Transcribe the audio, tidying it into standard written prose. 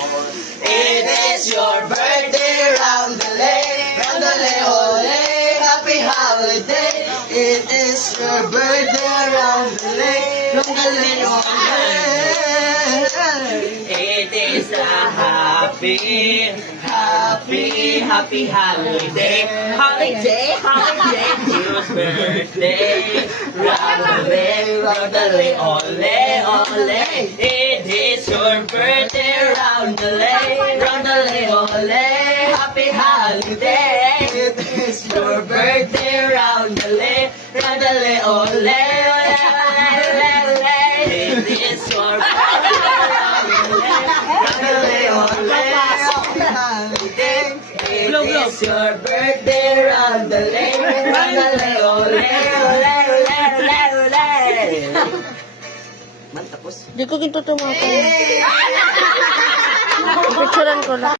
It is your birthday, roundele, ole, happy holiday. It is your birthday, roundele, ole. It is a happy holiday. His birthday, roundele, ole. It is your birthday, roundele, ole. Happy holiday. It is your birthday, roundele, ole. It is your It's your birthday, roundele, ole. Man, tapos. Di ko ginto tumakan. Picturean ko lang.